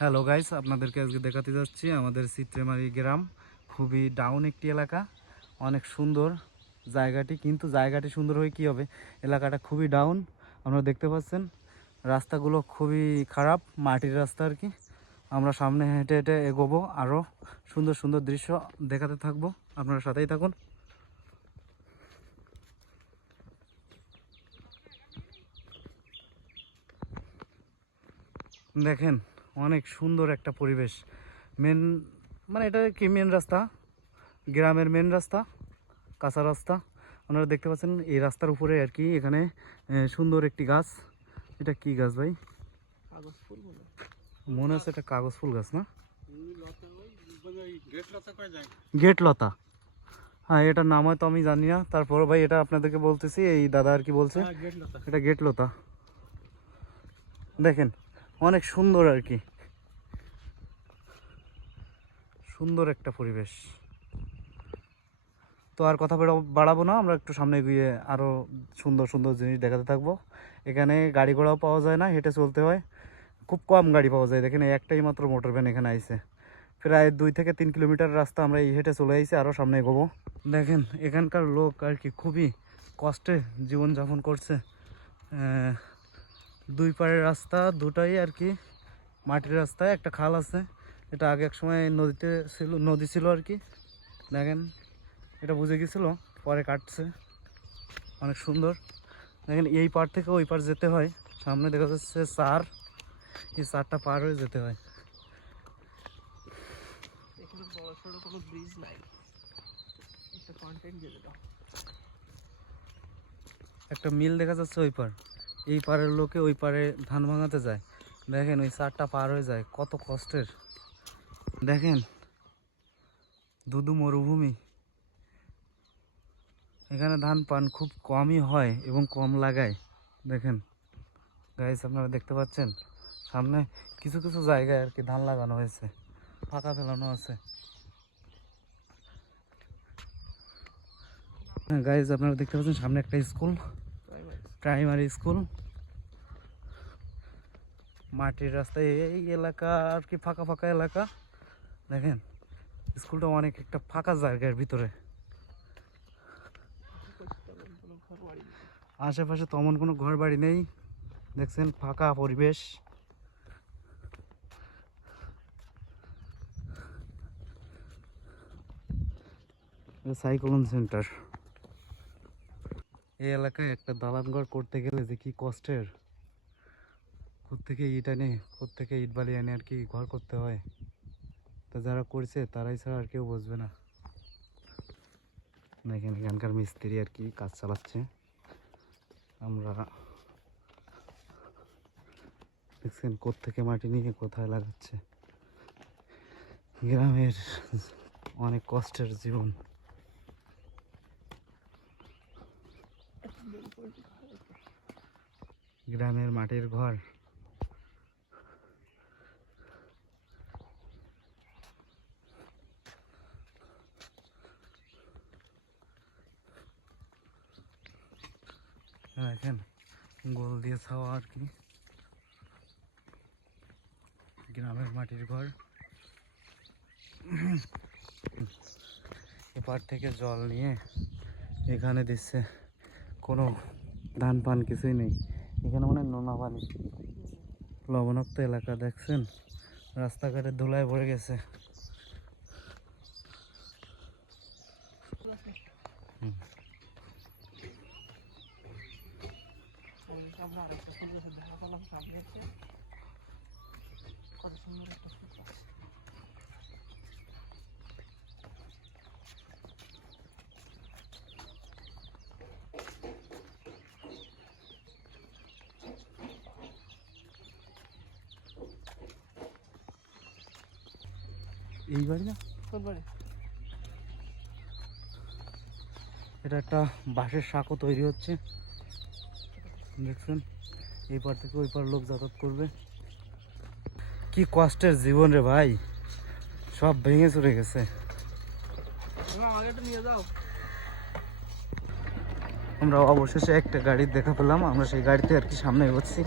Hello guys, আপনাদেরকে আজকে দেখাতে যাচ্ছি আমাদের চিত্রেমারি গ্রাম। খুবই ডাউন একটি এলাকা, অনেক সুন্দর জায়গাটি। কিন্তু জায়গাটি সুন্দর হয়ে কী হবে, এলাকাটা খুবই ডাউন। আপনারা দেখতে পাচ্ছেন রাস্তাগুলো খুবই খারাপ, মাটির রাস্তা আর কি। আমরা সামনে হেঁটে হেঁটে এগোবো, আরও সুন্দর সুন্দর দৃশ্য দেখাতে থাকবো। আপনারা সাথেই থাকুন। দেখেন অনেক সুন্দর একটা পরিবেশ। মেন এটা কি মেন রাস্তা, গ্রামের মেন রাস্তা, কাঁচা রাস্তা। আপনারা দেখতে পাচ্ছেন এই রাস্তার উপরে আর কি এখানে সুন্দর একটি গাছ। এটা কি গাছ ভাই? মনে হচ্ছে এটা কাগজ ফুল গাছ না? গেট লতা। হ্যাঁ, এটার নাম হয়তো আমি জানি না, তারপর ভাই এটা আপনাদেরকে বলতেছি, এই দাদা আর কি বলছে এটা গেট লতা। দেখেন অনেক সুন্দর আর কি, সুন্দর একটা পরিবেশ। তো আর কথা বাড়াবো না, আমরা একটু সামনে গিয়ে আরও সুন্দর সুন্দর জিনিস দেখাতে থাকবো। এখানে গাড়ি ঘোড়াও পাওয়া যায় না, হেঁটে চলতে হয়। খুব কম গাড়ি পাওয়া যায়। দেখেন একটাই মাত্র মোটর ভ্যান এখানে আইছে। প্রায় 2 থেকে 3 কিলোমিটার রাস্তা আমরা এই হেঁটে চলে আইছি, আরও সামনে এগোবো। দেখেন এখানকার লোক আর কি খুবই কষ্টে জীবনযাপন করছে। দুই পাড়ের রাস্তা দুটাই আর কি মাটির রাস্তায়, একটা খাল আছে। এটা আগে এক সময় নদী ছিল আর কি। দেখেন এটা বুঝে গেছিলো, পরে কাটছে। অনেক সুন্দর। দেখেন এই পার থেকে ওই পার যেতে হয়। সামনে দেখা যাচ্ছে চার, এই চারটা পার হয়ে যেতে হয়। একটা মিল দেখা যাচ্ছে ওই পার। এই পারের লোকে ওই পারে ধান ভাঙাতে যায়। দেখেন ওই চারটা পার হয়ে যায়, কত কষ্টের। দেখেন দুদু মরুভূমি। এখানে ধান পান খুব কমই হয় এবং কম লাগায়। দেখেন গাইস, আপনারা দেখতে পাচ্ছেন সামনে কিছু কিছু জায়গায় আর কি ধান লাগানো হয়েছে, ফাঁকা ফেলানো আছে। গাইস আপনারা দেখতে পাচ্ছেন সামনে একটা স্কুল, প্রাইমারি স্কুল। মাটির রাস্তায় এই এলাকা আর কি, ফাঁকা ফাঁকা এলাকা। দেখেন স্কুলটা অনেক একটা ফাঁকা জায়গার ভিতরে, আশেপাশে তেমন কোনো ঘর বাড়ি নেই। দেখছেন ফাঁকা পরিবেশ। Cyclone centre. এই এলাকায় একটা দালান ঘর করতে গেলে যে কি কষ্টের। কোত্থেকে ইট আনে, কোত্থেকে ইট বালি আনে আর কি ঘর করতে হয়। তো যারা করছে তারাই ছাড়া আর কেউ বুঝবে না। দেখেন এখানকার মিস্ত্রি আর কি কাজ চালাচ্ছে। আমরা দেখছেন কোত্থেকে মাটি নিয়ে কোথায় লাগাচ্ছে। গ্রামের অনেক কষ্টের জীবন। গ্রামের মাটির ঘর। দেখেন গোল দিয়ে ছাওয়া আর কি, গ্রামের মাটির ঘর। এপার থেকে জল নিয়ে এখানে দিচ্ছে, কোনো ধান পান কিছুই নেই এখানে, মানে নোনা পানি, লবণাক্ত এলাকা। দেখছেন রাস্তাঘাটে ধুলায় ভরে গেছে। এই বাড়ি না, এটা একটা বাঁশের সাঁকো তৈরি হচ্ছে। দেখছেন এই পার থেকে ওই পার লোক যাতায়াত করবে। কি কষ্টের জীবন রে ভাই, সব ভেঙে চলে গেছে। আমরা অবশেষে একটা গাড়ি দেখা পেলাম, আমরা সেই গাড়িতে আর কি সামনে এগোচ্ছি।